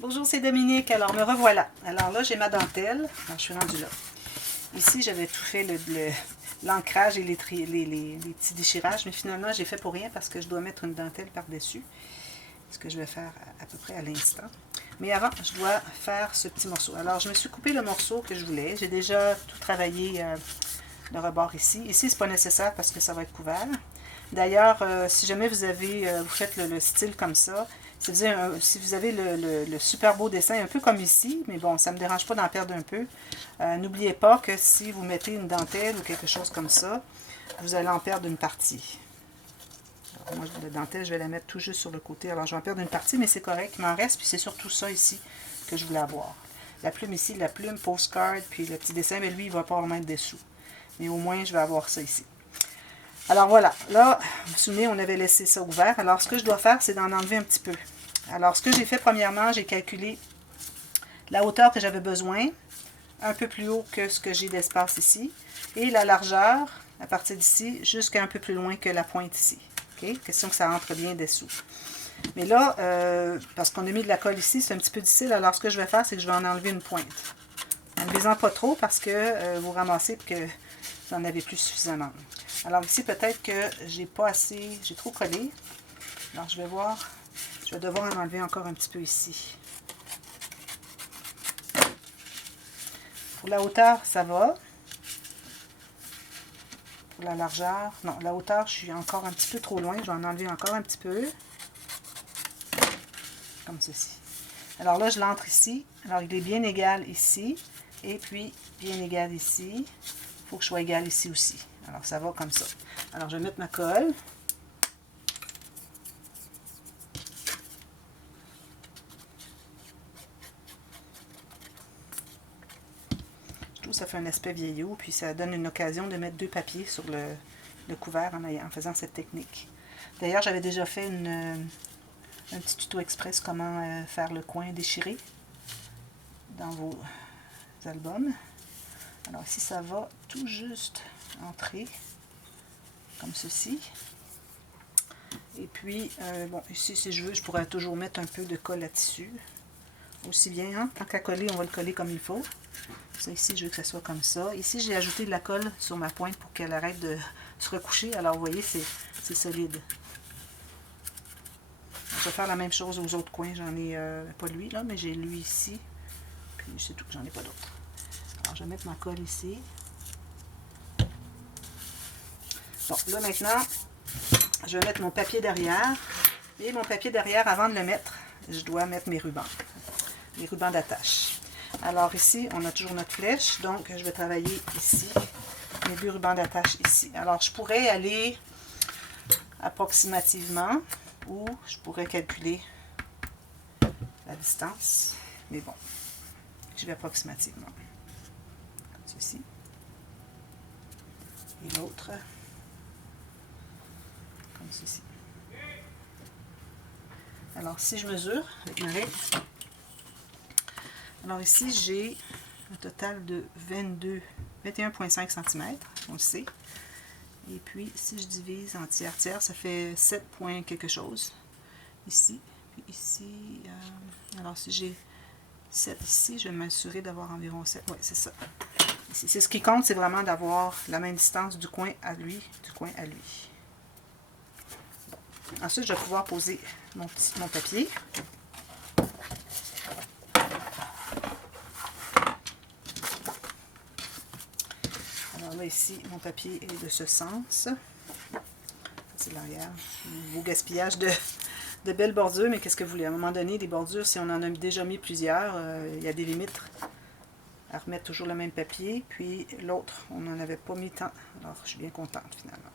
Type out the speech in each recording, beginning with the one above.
Bonjour, c'est Dominique. Alors, me revoilà. Alors là, j'ai ma dentelle. Alors, je suis rendue là. Ici, j'avais tout fait l'ancrage et les petits déchirages, mais finalement, j'ai fait pour rien parce que je dois mettre une dentelle par-dessus. Ce que je vais faire à peu près à l'instant. Mais avant, je dois faire ce petit morceau. Alors, je me suis coupé le morceau que je voulais. J'ai déjà tout travaillé le rebord ici. Ici, c'est pas nécessaire parce que ça va être couvert. D'ailleurs, si jamais vous faites le style comme ça, si vous avez le super beau dessin, un peu comme ici, mais bon, ça ne me dérange pas d'en perdre un peu, n'oubliez pas que si vous mettez une dentelle ou quelque chose comme ça, vous allez en perdre une partie. Alors, moi, la dentelle, je vais la mettre tout juste sur le côté. Alors, je vais en perdre une partie, mais c'est correct, il m'en reste, puis c'est surtout ça ici que je voulais avoir. La plume ici, la plume, postcard, puis le petit dessin, mais lui, il ne va pas en mettre dessous. Mais au moins, je vais avoir ça ici. Alors voilà, là, vous vous souvenez, on avait laissé ça ouvert. Alors ce que je dois faire, c'est d'en enlever un petit peu. Alors ce que j'ai fait premièrement, j'ai calculé la hauteur que j'avais besoin, un peu plus haut que ce que j'ai d'espace ici, et la largeur, à partir d'ici, jusqu'à un peu plus loin que la pointe ici. OK? Question que ça entre bien dessous. Mais là, parce qu'on a mis de la colle ici, c'est un petit peu difficile. Alors ce que je vais faire, c'est que je vais en enlever une pointe. Enlevez-en pas trop parce que vous ramassez et que vous n'en avez plus suffisamment. Alors ici, peut-être que j'ai pas assez, j'ai trop collé. Alors je vais voir, je vais devoir en enlever encore un petit peu ici. Pour la hauteur, ça va. Pour la largeur, non, la hauteur, je suis encore un petit peu trop loin. Je vais en enlever encore un petit peu. Comme ceci. Alors là, je l'entre ici. Alors il est bien égal ici. Et puis, bien égal ici. Il faut que je sois égal ici aussi. Alors ça va comme ça. Alors je vais mettre ma colle. Je trouve que ça fait un aspect vieillot, puis ça donne une occasion de mettre deux papiers sur le couvert en faisant cette technique. D'ailleurs, j'avais déjà fait un petit tuto express comment faire le coin déchiré dans vos albums. Alors ici, ça va tout juste entrer comme ceci. Et puis, bon, ici, si je veux, je pourrais toujours mettre un peu de colle là-dessus. Aussi bien, hein? Tant qu'à coller, on va le coller comme il faut. Ça, ici, je veux que ça soit comme ça. Ici, j'ai ajouté de la colle sur ma pointe pour qu'elle arrête de se recoucher. Alors, vous voyez, c'est solide. Je vais faire la même chose aux autres coins. J'en ai pas lui, là, mais j'ai lui ici. Puis, c'est tout, j'en ai pas d'autre. Alors, je vais mettre ma colle ici. Bon, là, maintenant, je vais mettre mon papier derrière. Et mon papier derrière, avant de le mettre, je dois mettre mes rubans. Les rubans d'attache. Alors ici, on a toujours notre flèche, donc je vais travailler ici, mes deux rubans d'attache ici. Alors je pourrais aller approximativement, ou je pourrais calculer la distance, mais bon, je vais approximativement. Comme ceci. Et l'autre, comme ceci. Alors si je mesure avec ma règle, alors ici j'ai un total de 21,5 cm, on le sait. Et puis si je divise en tiers, ça fait 7 points quelque chose. Ici, puis ici, alors si j'ai 7 ici, je vais m'assurer d'avoir environ 7. Oui, c'est ça. C'est ce qui compte, c'est vraiment d'avoir la même distance du coin à lui, du coin à lui. Ensuite, je vais pouvoir poser mon papier. Alors là, ici, mon papier est de ce sens. C'est l'arrière. Beau gaspillage de belles bordures, mais qu'est-ce que vous voulez? À un moment donné, des bordures, si on en a déjà mis plusieurs, il y a des limites à remettre toujours le même papier. Puis l'autre, on n'en avait pas mis tant. Alors, je suis bien contente, finalement.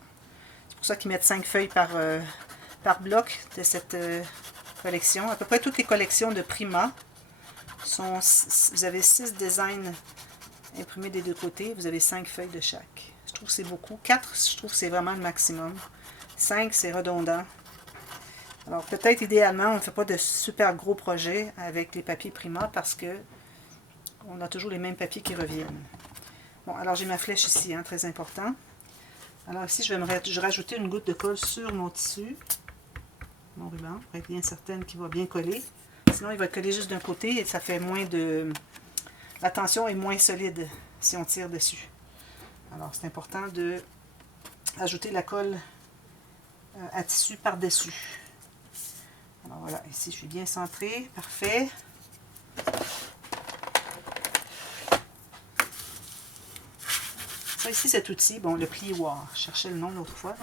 C'est pour ça qu'ils mettent 5 feuilles par bloc de cette collection. À peu près toutes les collections de Prima sont... Vous avez 6 designs imprimés des deux côtés. Vous avez 5 feuilles de chaque. Je trouve que c'est beaucoup. 4, je trouve que c'est vraiment le maximum. 5, c'est redondant. Alors peut-être idéalement, on ne fait pas de super gros projets avec les papiers Prima parce que on a toujours les mêmes papiers qui reviennent. Bon, alors j'ai ma flèche ici, hein, très important. Alors ici, je vais rajouter une goutte de colle sur mon tissu, mon ruban, pour être bien certaine qu'il va bien coller. Sinon, il va coller juste d'un côté et ça fait moins de... La tension est moins solide si on tire dessus. Alors, c'est important de ajouter la colle à tissu par-dessus. Alors voilà, ici je suis bien centrée, parfait. Ça ici, cet outil, bon, le plioir, je cherchais le nom l'autre fois.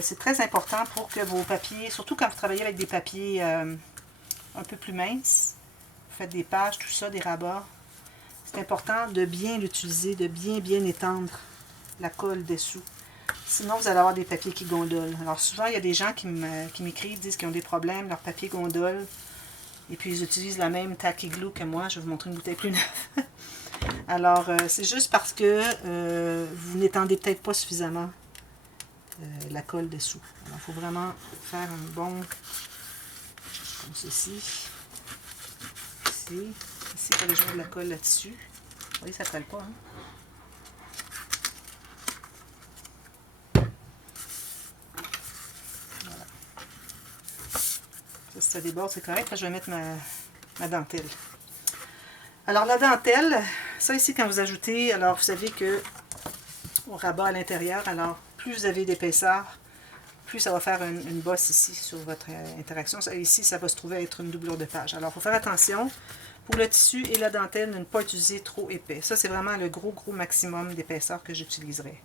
C'est très important pour que vos papiers, surtout quand vous travaillez avec des papiers un peu plus minces, vous faites des pages, tout ça, des rabats, c'est important de bien l'utiliser, de bien étendre la colle dessous. Sinon, vous allez avoir des papiers qui gondolent. Alors souvent, il y a des gens qui m'écrivent, disent qu'ils ont des problèmes, leur papier gondole, et puis ils utilisent la même tacky glue que moi. Je vais vous montrer une bouteille plus neuve. Alors, c'est juste parce que vous n'étendez peut-être pas suffisamment la colle dessous. Alors, il faut vraiment faire un bon, comme ceci. Ici, il fallait jouer de la colle là-dessus. Vous voyez, ça ne colle pas, hein? Voilà. Ça, si ça déborde, c'est correct. Là, je vais mettre ma dentelle. Alors, la dentelle, ça ici, quand vous ajoutez, alors vous savez que au rabat à l'intérieur, alors plus vous avez d'épaisseur, plus ça va faire une bosse ici sur votre interaction. Ça, ici, ça va se trouver être une doublure de page. Alors, il faut faire attention pour le tissu et la dentelle de ne pas utiliser trop épais. Ça, c'est vraiment le gros maximum d'épaisseur que j'utiliserai.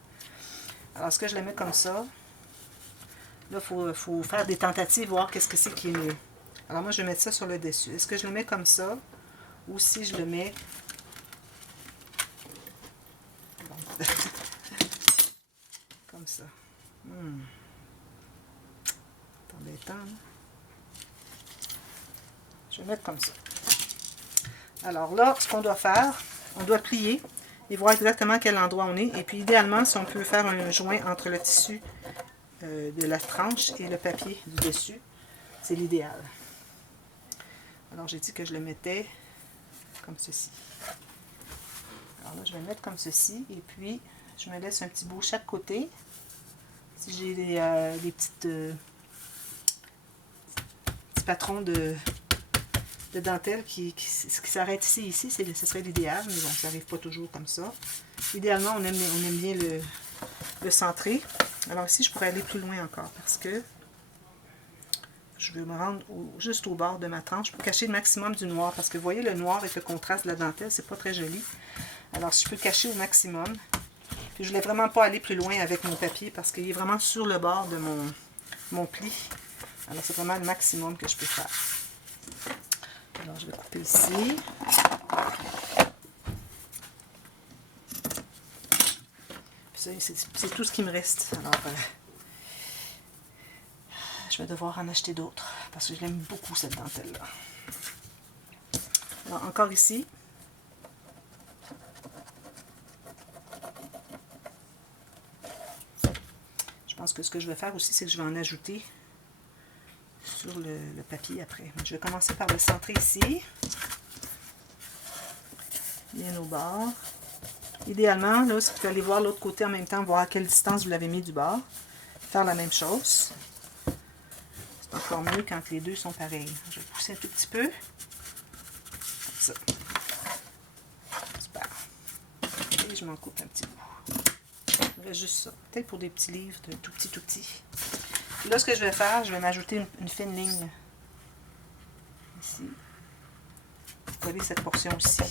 Alors, est-ce que je la mets comme ça? Là, il faut faire des tentatives, voir qu'est-ce que c'est qui est mieux. Alors, moi, je vais mettre ça sur le dessus. Est-ce que je le mets comme ça? Ou si je le mets... Bon. Comme ça. C'est embêtant, hein? Je vais mettre comme ça. Alors là, ce qu'on doit faire, on doit plier et voir exactement à quel endroit on est. Et puis idéalement, si on peut faire un joint entre le tissu de la tranche et le papier du dessus, c'est l'idéal. Alors j'ai dit que je le mettais comme ceci. Alors là, je vais le mettre comme ceci. Et puis, je me laisse un petit bout chaque côté. Si j'ai des petits patrons de dentelle qui s'arrête ici, ce serait l'idéal, mais bon, ça n'arrive pas toujours comme ça. Idéalement, on aime bien le centrer. Alors ici, je pourrais aller plus loin encore parce que je veux me rendre juste au bord de ma tranche pour cacher le maximum du noir. Parce que vous voyez, le noir avec le contraste de la dentelle, c'est pas très joli. Alors, si je peux le cacher au maximum. Puis, je ne voulais vraiment pas aller plus loin avec mon papier parce qu'il est vraiment sur le bord de mon pli. Alors, c'est vraiment le maximum que je peux faire. Alors, je vais couper ici. Puis ça, c'est tout ce qui me reste. Alors, je vais devoir en acheter d'autres parce que je l'aime beaucoup, cette dentelle-là. Alors, encore ici. Je pense que ce que je vais faire aussi, c'est que je vais en ajouter sur le papier après. Je vais commencer par le centrer ici. Bien au bord. Idéalement, là, si vous allez voir l'autre côté en même temps, voir à quelle distance vous l'avez mis du bord. Faire la même chose. C'est encore mieux quand les deux sont pareils. Je vais pousser un tout petit peu. Comme ça. Super. Et je m'en coupe un petit bout. Il reste juste ça. Peut-être pour des petits livres de tout petit. Puis là, ce que je vais faire, je vais m'ajouter une fine ligne. Ici. Pour coller cette portion aussi.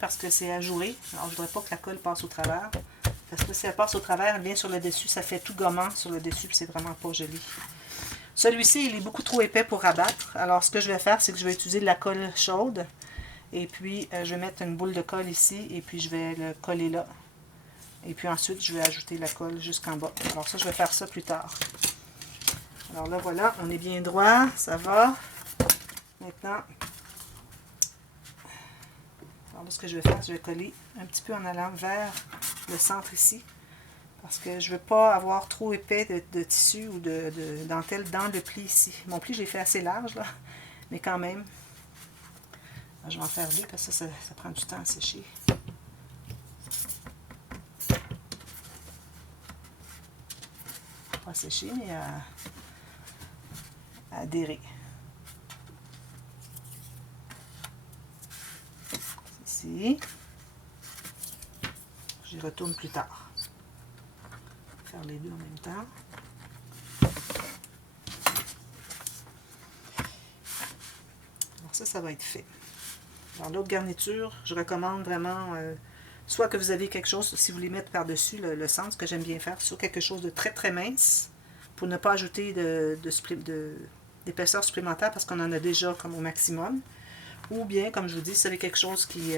Parce que c'est ajouré. Alors, je ne voudrais pas que la colle passe au travers. Parce que si elle passe au travers, elle vient sur le dessus. Ça fait tout gommant sur le dessus, puis c'est vraiment pas joli. Celui-ci, il est beaucoup trop épais pour rabattre. Alors, ce que je vais faire, c'est que je vais utiliser de la colle chaude. Et puis, je vais mettre une boule de colle ici. Et puis, je vais le coller là. Et puis ensuite, je vais ajouter la colle jusqu'en bas. Alors ça, je vais faire ça plus tard. Alors là, voilà, on est bien droit. Ça va. Maintenant... Alors là, ce que je vais faire, je vais coller un petit peu en allant vers le centre ici. Parce que je ne veux pas avoir trop épais de tissu ou de dentelle dans le pli ici. Mon pli, je l'ai fait assez large, là, mais quand même. Je vais en faire deux parce que ça prend du temps à sécher. Pas à sécher, mais à adhérer. Ici. J'y retourne plus tard. Faire les deux en même temps. Alors ça va être fait. Alors l'autre garniture, je recommande vraiment, soit que vous avez quelque chose, si vous voulez mettre par-dessus le centre, ce que j'aime bien faire, soit quelque chose de très très mince, pour ne pas ajouter d'épaisseur supplémentaire, parce qu'on en a déjà comme au maximum. Ou bien, comme je vous dis, si vous avez quelque chose qui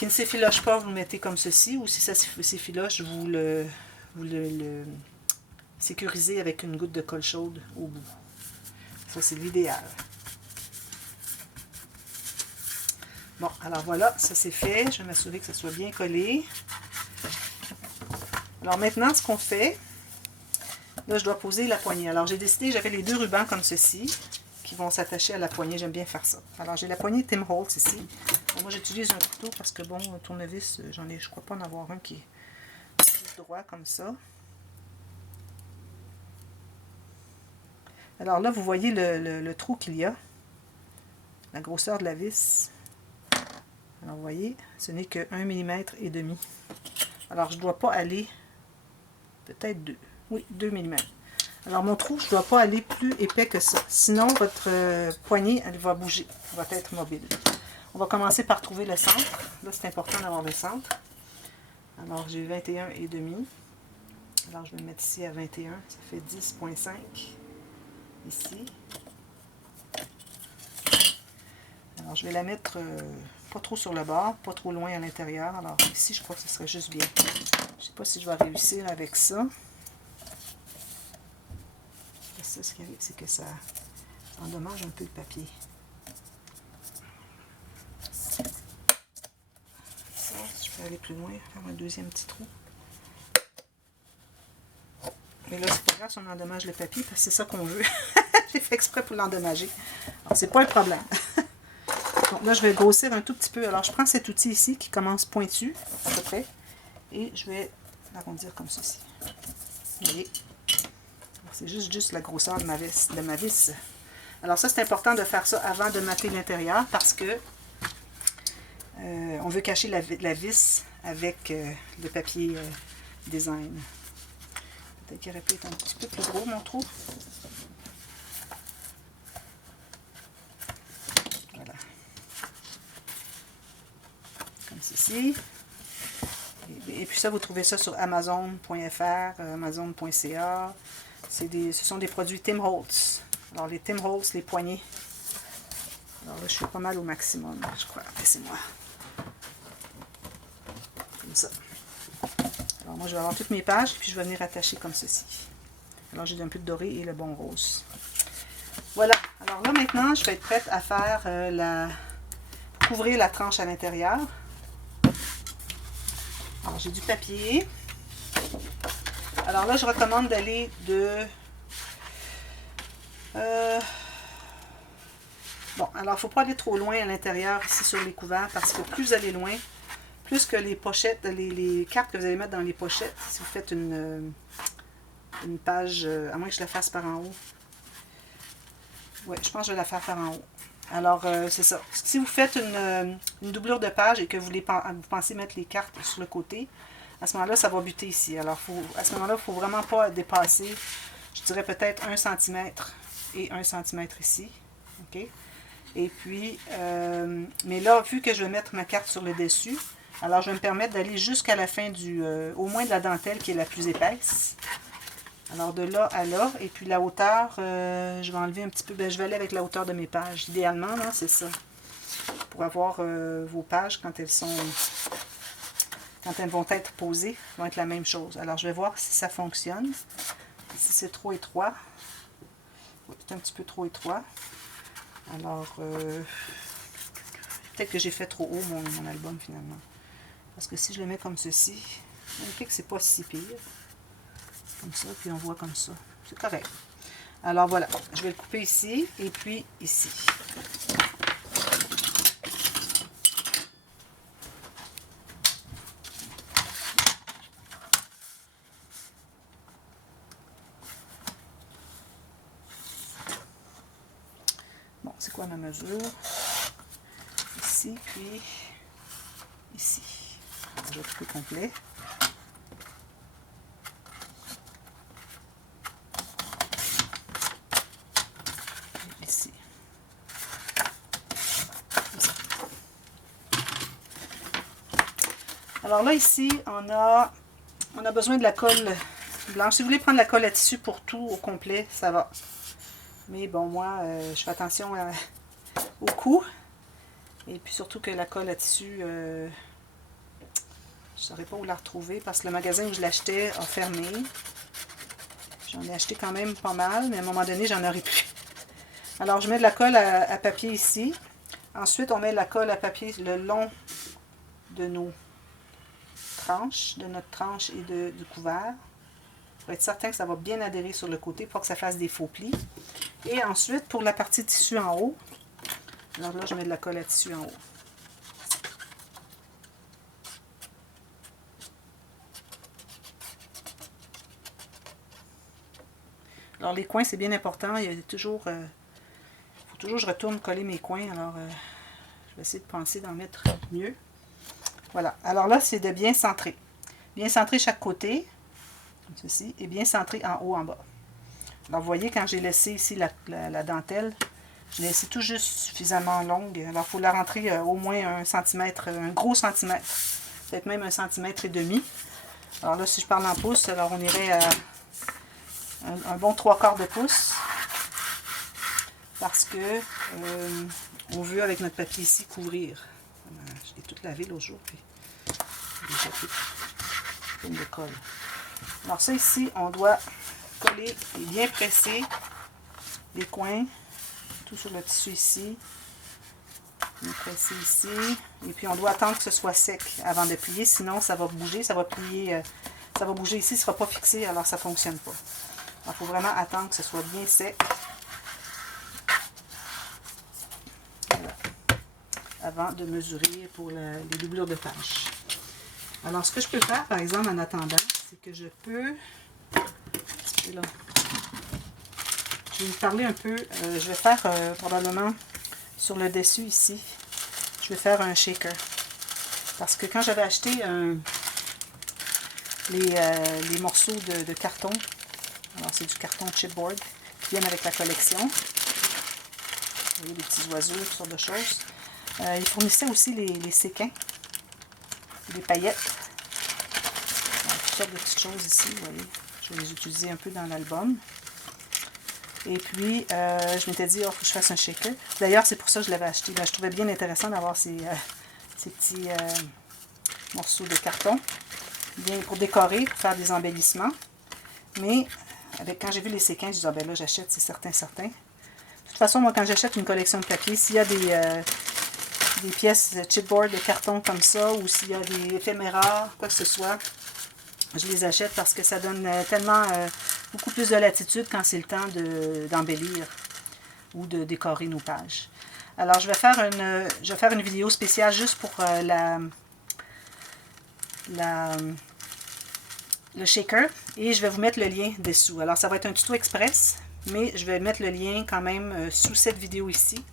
ne s'effiloche pas, vous le mettez comme ceci, ou si ça s'effiloche, vous le sécurisez avec une goutte de colle chaude au bout. Ça, c'est l'idéal. Bon, alors voilà, ça c'est fait. Je vais m'assurer que ça soit bien collé. Alors maintenant, ce qu'on fait, là, je dois poser la poignée. Alors j'ai décidé, j'avais les deux rubans comme ceci, qui vont s'attacher à la poignée. J'aime bien faire ça. Alors j'ai la poignée Tim Holtz ici. Bon, moi j'utilise un couteau parce que bon, un tournevis, je crois pas en avoir un qui est droit comme ça. Alors là, vous voyez le trou qu'il y a, la grosseur de la vis. Alors vous voyez, ce n'est que 1,5 mm. Alors je ne dois pas aller, peut-être 2, oui 2 mm. Alors mon trou, je ne dois pas aller plus épais que ça. Sinon votre poignée, elle va bouger, elle va être mobile. On va commencer par trouver le centre. Là c'est important d'avoir le centre. Alors j'ai 21,5. Alors je vais le mettre ici à 21, ça fait 10,5 ici. Alors je vais la mettre pas trop sur le bord, pas trop loin à l'intérieur. Alors ici je crois que ce serait juste bien. Je ne sais pas si je vais réussir avec ça. Ça, ce qui arrive, c'est que ça endommage un peu le papier. Ça, je peux aller plus loin, faire un deuxième petit trou. Mais là, c'est pas grave si on endommage le papier, parce que c'est ça qu'on veut. J'ai fait exprès pour l'endommager. Alors, c'est pas un problème. Donc là, je vais grossir un tout petit peu. Alors, je prends cet outil ici qui commence pointu, à peu près, et je vais l'arrondir comme ceci. Vous voyez? C'est juste la grosseur de ma vis. Alors ça, c'est important de faire ça avant de mater l'intérieur parce que on veut cacher la vis avec le papier design. Peut-être qu'il aurait pu être un petit peu plus gros, mon trou. Voilà. Comme ceci. Et puis ça, vous trouvez ça sur Amazon.fr, Amazon.ca. Ce sont des produits Tim Holtz. Alors les Tim Holtz, les poignées. Alors là, je suis pas mal au maximum, je crois. Laissez-moi. Comme ça. Alors moi, je vais avoir toutes mes pages, puis je vais venir attacher comme ceci. Alors j'ai un peu de doré et le bon rose. Voilà. Alors là, maintenant, je vais être prête à faire couvrir la tranche à l'intérieur. Alors j'ai du papier. Alors là, je recommande d'aller bon, alors il ne faut pas aller trop loin à l'intérieur ici sur les couverts parce que plus vous allez loin, plus que les pochettes, les cartes que vous allez mettre dans les pochettes, si vous faites une page, à moins que je la fasse par en haut. Oui, je pense que je vais la faire par en haut. Alors, c'est ça. Si vous faites une doublure de page et que vous pensez mettre les cartes sur le côté, à ce moment-là, ça va buter ici. Alors, à ce moment-là, il ne faut vraiment pas dépasser, je dirais peut-être 1 cm et 1 cm ici. OK? Et puis, mais là, vu que je vais mettre ma carte sur le dessus, alors je vais me permettre d'aller jusqu'à la fin au moins de la dentelle qui est la plus épaisse. Alors de là à là, et puis la hauteur, je vais enlever un petit peu, je vais aller avec la hauteur de mes pages. Idéalement, c'est ça. Pour avoir vos pages quand elles vont être posées, vont être la même chose. Alors je vais voir si ça fonctionne. Si c'est trop étroit, c'est un petit peu trop étroit. Alors, peut-être que j'ai fait trop haut mon album finalement. Parce que si je le mets comme ceci, Vérifiez que c'est pas si pire. Comme ça, puis on voit comme ça. C'est correct. Alors voilà, je vais le couper ici et puis ici. Bon, c'est quoi ma mesure? Ici, puis ici. Je vais couper complet. Ici. Alors là, ici, on a besoin de la colle blanche. Si vous voulez prendre la colle à tissu pour tout au complet, ça va. Mais bon, moi, je fais attention au coût. Et puis surtout que la colle à tissu, je ne saurais pas où la retrouver parce que le magasin où je l'achetais a fermé. J'en ai acheté quand même pas mal, mais à un moment donné, j'en aurais plus. Alors, je mets de la colle à papier ici. Ensuite, on met de la colle à papier le long de nos tranches, de notre tranche et du couvert. Pour être certain que ça va bien adhérer sur le côté pour que ça fasse des faux plis. Et ensuite, pour la partie tissu en haut, alors là, je mets de la colle à tissu en haut. Alors, les coins, c'est bien important. Il y a toujours... faut toujours que je retourne coller mes coins. Alors, je vais essayer de penser d'en mettre mieux. Voilà. Alors là, c'est de bien centrer. Bien centrer chaque côté, comme ceci, et bien centrer en haut, en bas. Alors, vous voyez, quand j'ai laissé ici la dentelle, je l'ai laissé tout juste suffisamment longue. Alors, il faut la rentrer au moins 1 centimètre, un gros centimètre. Peut-être même 1,5 centimètre. Alors là, si je parle en pouces, alors on irait à un bon 3/4 de pouce. Parce que on veut, avec notre papier ici, couvrir. Je l'ai tout lavé l'autre jour, puis j'ai jeté une de colle. Alors ça ici, on doit coller et bien presser les coins, tout sur le tissu ici. Bien presser ici. Et puis on doit attendre que ce soit sec avant de plier, sinon ça va bouger, ça va plier, ça va bouger ici, ce ne sera pas fixé, alors ça ne fonctionne pas. Il faut vraiment attendre que ce soit bien sec. Voilà. Avant de mesurer pour les doublures de page. Alors, ce que je peux faire, par exemple, en attendant, c'est que je peux... Là, je vais vous parler un peu... je vais faire probablement sur le dessus ici, je vais faire un shaker. Parce que quand j'avais acheté les morceaux de carton, alors c'est du carton chipboard, qui viennent avec la collection. Vous voyez, des petits oiseaux, toutes sortes de choses. Ils fournissaient aussi les séquins, les paillettes. Donc, toutes sortes de petites choses ici, vous voyez. Je vais les utiliser un peu dans l'album. Et puis, je m'étais dit, oh, faut que je fasse un shaker. D'ailleurs, c'est pour ça que je l'avais acheté. Là, je trouvais bien intéressant d'avoir ces petits morceaux de carton. Bien pour décorer, pour faire des embellissements. Mais, quand j'ai vu les séquins, je me suis dit, ah ben là, j'achète, c'est certain. De toute façon, moi, quand j'achète une collection de papier, s'il y a des pièces de chipboard, de carton comme ça, ou s'il y a des éphéméras, quoi que ce soit, je les achète parce que ça donne tellement beaucoup plus de latitude quand c'est le temps d'embellir ou de décorer nos pages. Alors, je vais faire une vidéo spéciale juste pour le shaker et je vais vous mettre le lien dessous. Alors, ça va être un tuto express, mais je vais mettre le lien quand même sous cette vidéo ici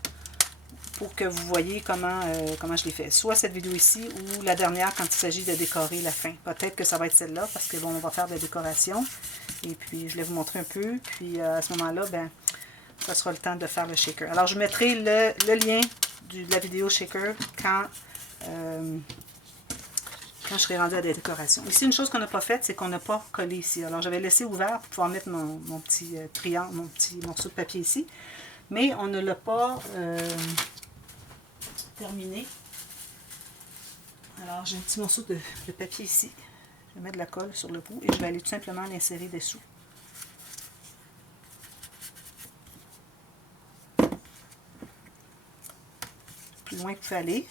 pour que vous voyez comment je l'ai fait. Soit cette vidéo ici ou la dernière quand il s'agit de décorer la fin. Peut-être que ça va être celle-là parce que bon, on va faire de la décoration. Et puis, je vais vous montrer un peu. Puis, à ce moment-là, ben, ça sera le temps de faire le shaker. Alors, je mettrai le lien de la vidéo shaker quand je serai rendue à la décoration. Ici, une chose qu'on n'a pas faite, c'est qu'on n'a pas collé ici. Alors, j'avais laissé ouvert pour pouvoir mettre mon petit triangle, mon petit morceau de papier ici. Mais on ne l'a pas terminé. Alors, j'ai un petit morceau de papier ici. Je vais mettre de la colle sur le bout et je vais aller tout simplement l'insérer dessous. Plus loin que vous pouvez aller.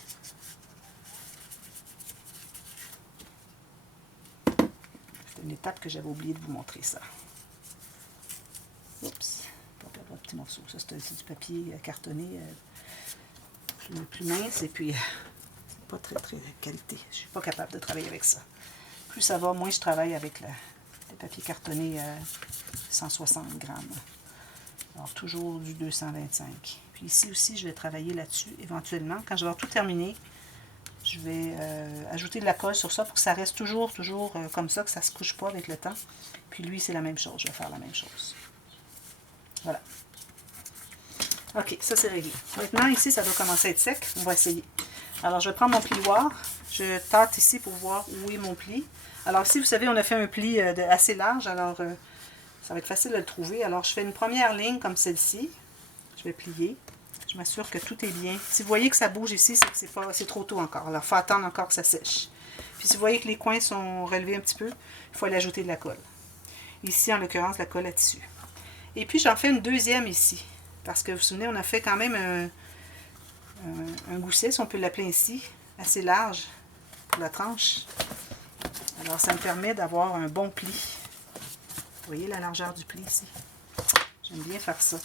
étape que j'avais oublié de vous montrer ça. Oups, pas perdre un petit morceau. Ça, c'est du papier cartonné plus mince et puis c'est pas très qualité. Je suis pas capable de travailler avec ça. Plus ça va, moins je travaille avec le papier cartonné 160 grammes. Alors, toujours du 225. Puis ici aussi, je vais travailler là-dessus éventuellement. Quand je vais avoir tout terminé, je vais ajouter de la colle sur ça pour que ça reste toujours comme ça, que ça ne se couche pas avec le temps. Puis lui, c'est la même chose. Je vais faire la même chose. Voilà. OK, ça c'est réglé. Maintenant, ici, ça doit commencer à être sec. On va essayer. Alors, je vais prendre mon plioir. Je tâte ici pour voir où est mon pli. Alors ici, vous savez, on a fait un pli assez large. Alors, ça va être facile de le trouver. Alors, je fais une première ligne comme celle-ci. Je vais plier. Je m'assure que tout est bien. Si vous voyez que ça bouge ici, c'est que c'est trop tôt encore. Alors, il faut attendre encore que ça sèche. Puis, si vous voyez que les coins sont relevés un petit peu, il faut aller ajouter de la colle. Ici, en l'occurrence, la colle à tissu. Et puis, j'en fais une deuxième ici. Parce que vous vous souvenez, on a fait quand même un gousset, si on peut l'appeler ainsi, assez large pour la tranche. Alors, ça me permet d'avoir un bon pli. Vous voyez la largeur du pli ici? J'aime bien faire ça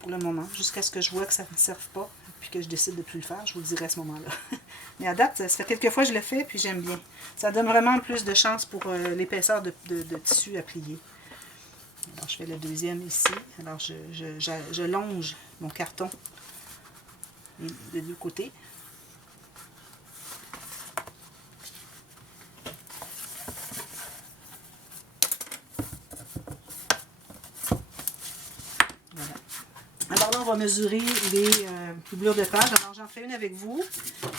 pour le moment, jusqu'à ce que je vois que ça ne me serve pas, puis que je décide de ne plus le faire, je vous le dirai à ce moment-là. Mais à date, ça fait quelques fois que je le fais, puis j'aime bien. Ça donne vraiment plus de chance pour l'épaisseur de tissu à plier. Alors, je fais le deuxième ici. Alors, je longe mon carton de deux côtés. Voilà. Alors là, on va mesurer les doublures de page. Alors, j'en fais une avec vous.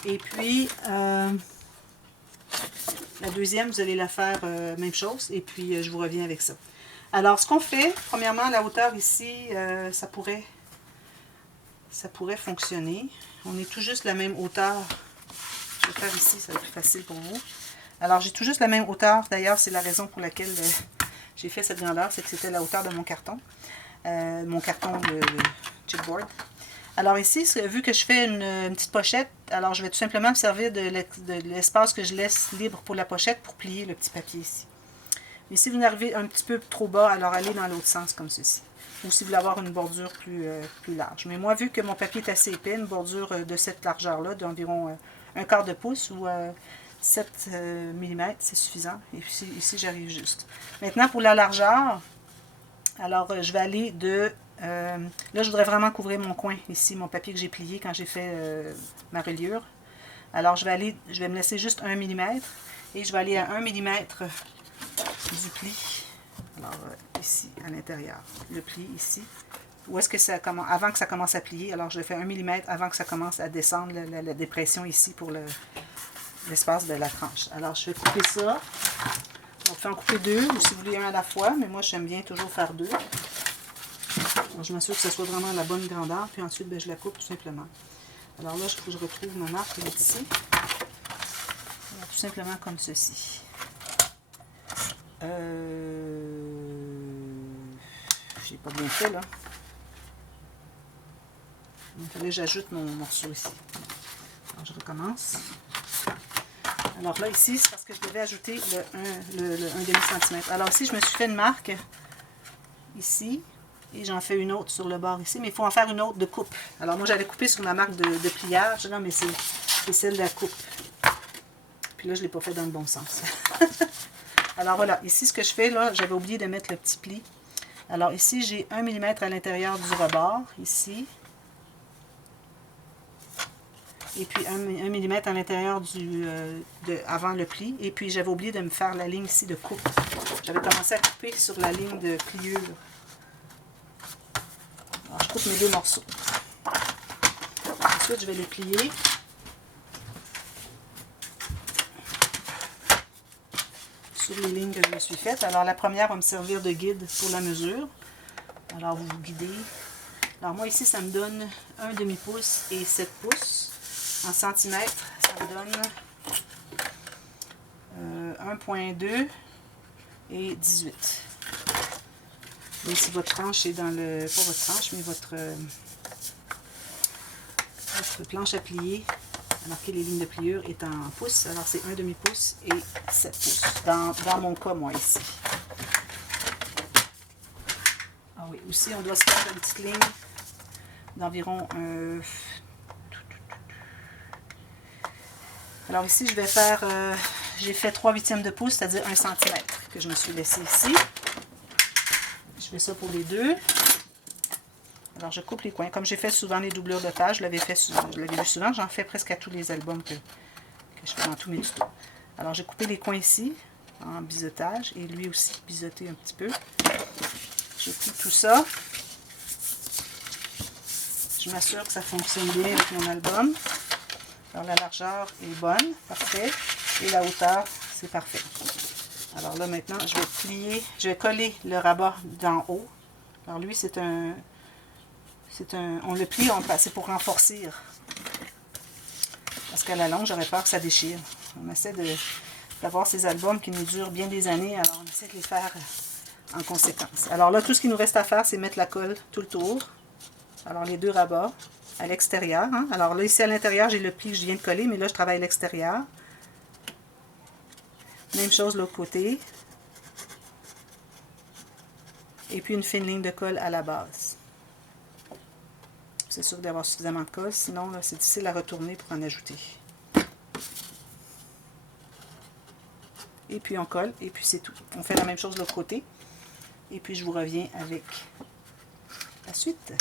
Et puis, la deuxième, vous allez la faire même chose. Et puis, je vous reviens avec ça. Alors, ce qu'on fait, premièrement, la hauteur ici, ça pourrait fonctionner. On est tout juste la même hauteur. Je vais faire ici, ça va être plus facile pour vous. Alors, j'ai tout juste la même hauteur. D'ailleurs, c'est la raison pour laquelle j'ai fait cette grandeur, c'est que c'était la hauteur de mon carton. De chipboard. Alors ici, vu que je fais une petite pochette, alors je vais tout simplement me servir de l'espace que je laisse libre pour la pochette pour plier le petit papier ici. Mais si vous n'arrivez un petit peu trop bas, alors allez dans l'autre sens comme ceci. Ou si vous voulez avoir une bordure plus large. Mais moi, vu que mon papier est assez épais, une bordure de cette largeur-là, d'environ un quart de pouce ou 7 mm, c'est suffisant. Et puis ici, j'arrive juste. Maintenant, pour la largeur, alors je vais aller de... là, je voudrais vraiment couvrir mon coin, ici, mon papier que j'ai plié quand j'ai fait ma reliure. Alors, je vais me laisser juste 1 mm et je vais aller à 1 mm du pli. Alors, ici, à l'intérieur, le pli ici. Où est-ce que ça commence? Avant que ça commence à plier, alors je fais 1 mm avant que ça commence à descendre la dépression ici pour l'espace de la tranche. Alors, je vais couper ça. On peut en couper deux, ou si vous voulez un à la fois, mais moi, j'aime bien toujours faire deux. Alors, je m'assure que ce soit vraiment la bonne grandeur, puis ensuite, ben, je la coupe tout simplement. Alors là, il faut que je retrouve ma marque, elle est ici. Alors, tout simplement comme ceci. J'ai pas bien fait, là. Il fallait que j'ajoute mon morceau ici. Alors, je recommence. Alors là, ici, c'est parce que je devais ajouter le 1 demi-centimètre. Alors ici, je me suis fait une marque ici. Et j'en fais une autre sur le bord ici. Mais il faut en faire une autre de coupe. Alors moi, j'avais coupé sur ma marque de pliage. Non, mais c'est celle de la coupe. Puis là, je ne l'ai pas fait dans le bon sens. Alors voilà, ici, ce que je fais, là, j'avais oublié de mettre le petit pli. Alors ici, j'ai 1 mm à l'intérieur du rebord, ici. Et puis 1 mm à l'intérieur avant le pli. Et puis j'avais oublié de me faire la ligne ici de coupe. J'avais commencé à couper sur la ligne de pliure. Alors je coupe mes deux morceaux. Ensuite, je vais les plier. Sur les lignes que je me suis faites. Alors la première va me servir de guide pour la mesure. Alors vous vous guidez. Alors moi ici, ça me donne 1 demi-pouce et 7 pouces. En centimètres, ça me donne 1,2 et 18. Et si votre tranche est dans le... pas votre tranche, mais votre planche à plier marqué les lignes de pliure est en pouces. Alors, c'est 1 demi-pouce et 7 pouces. Dans mon cas, moi, ici. Ah oui, aussi, on doit se faire une petite ligne d'environ... Alors ici, je vais faire... j'ai fait 3/8 de pouce, c'est-à-dire 1 cm que je me suis laissé ici. Je fais ça pour les deux. Alors, je coupe les coins. Comme j'ai fait souvent les doublures de page, je l'avais vu souvent, j'en fais presque à tous les albums que je fais dans tous mes tutos. Alors, j'ai coupé les coins ici, en biseautage, et lui aussi biseauté un petit peu. Je coupe tout ça. Je m'assure que ça fonctionne bien avec mon album. Alors, la largeur est bonne, parfait, et la hauteur, c'est parfait. Alors là, maintenant, je vais plier, je vais coller le rabat d'en haut. Alors, lui, on le plie, c'est pour renforcer. Parce qu'à la longue, j'aurais peur que ça déchire. On essaie d'avoir ces albums qui nous durent bien des années, alors on essaie de les faire en conséquence. Alors là, tout ce qu'il nous reste à faire, c'est mettre la colle tout le tour. Alors les deux rabats à l'extérieur. Hein. Alors là, ici à l'intérieur, j'ai le pli que je viens de coller, mais là, je travaille à l'extérieur. Même chose de l'autre côté. Et puis une fine ligne de colle à la base. C'est sûr d'avoir suffisamment de colle, sinon c'est difficile à retourner pour en ajouter. Et puis on colle, et puis c'est tout. On fait la même chose de l'autre côté. Et puis je vous reviens avec la suite.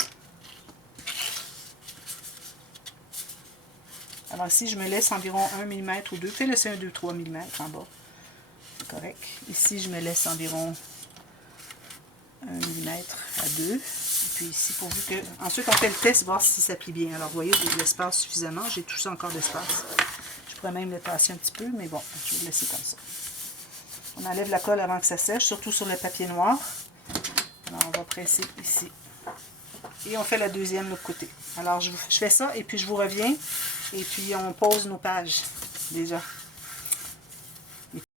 Alors ici, je me laisse environ 1 mm ou 2. Fais laisser un 2-3 mm en bas. Correct. Ici, je me laisse environ 1 mm à 2. Et puis ici, pourvu que... Ensuite, on fait le test, voir si ça plie bien. Alors, vous voyez, j'ai de l'espace suffisamment. J'ai tout ça encore d'espace. Je pourrais même le passer un petit peu, mais bon, je vais le laisser comme ça. On enlève la colle avant que ça sèche, surtout sur le papier noir. Alors, on va presser ici. Et on fait la deuxième de l'autre côté. Alors, je fais ça, et puis je vous reviens. Et puis, on pose nos pages, déjà.